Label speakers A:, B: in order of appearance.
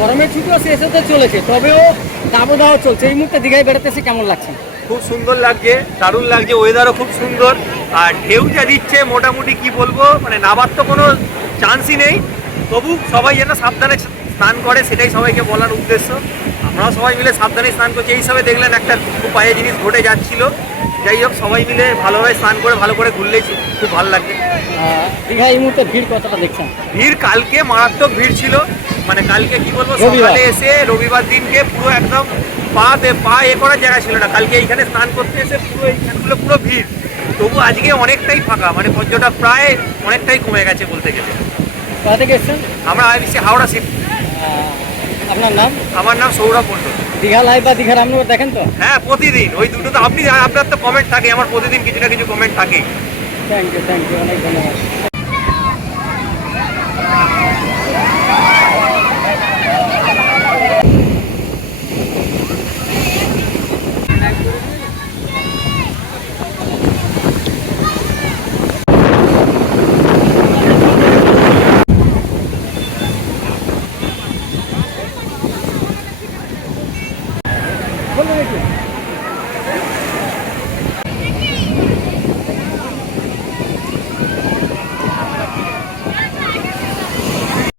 A: গরমের ছুটিও শেষ হতে চলেছে তবেও দাবদাহ চলছে। এই মুহূর্তে দীঘায় বেড়াতেছে কেমন লাগছে?
B: খুব সুন্দর লাগছে দারুণ লাগছে ওয়েদারও খুব সুন্দর। আর ঢেউ যা দিচ্ছে মোটামুটি কি বলব মানে নাবার তো কোনো চান্সই নেই। তবু সবাই যেন সাবধানে স্নান করে সেটাই সবাইকে বলার উদ্দেশ্য। আমরাও সবাই মিলে সাবধানে স্নান করছি। এই হিসাবে দেখলেন একটা খুব বাজে জিনিস ঘটে যাচ্ছিল। যাই হোক সবাই মিলে ভালোভাবে স্নান করে ভালো করে ঘুরলেই খুব ভালো লাগছে
A: আহ, দীঘায় এই মুহূর্তে ভিড় কতটা দেখছেন?
B: ভিড় কালকে মারাত্মক ভিড় ছিল। মানে কালকে কি বলব। সকালে এসে রবিবার দিনকে পুরো একদম পা দে পা এ করার জায়গা ছিল না। কালকে এইখানে স্নান করতে এসে পুরো এইখানগুলো পুরো ভিড়। তবু আজকে অনেকটাই ফাঁকা মানে পর্যটক প্রায় অনেকটাই কমে গেছে বলতে গেলে।
A: থেকে এসছেন?
B: আমরা আইসি হাওড়া শিফট
A: আপনার নাম?
B: আমার নাম সৌরভ মণ্ডল।
A: দীঘা লাইভ বা দীঘার আপনি দেখেন তো?
B: হ্যাঁ প্রতিদিন। ওই দুটো তো আপনি আপনার তো কমেন্ট থাকে আমার প্রতিদিন কিছু না কিছু কমেন্ট থাকেই।
A: থ্যাংক ইউ থ্যাংক ইউ অনেক ধন্যবাদ। বলুন একটু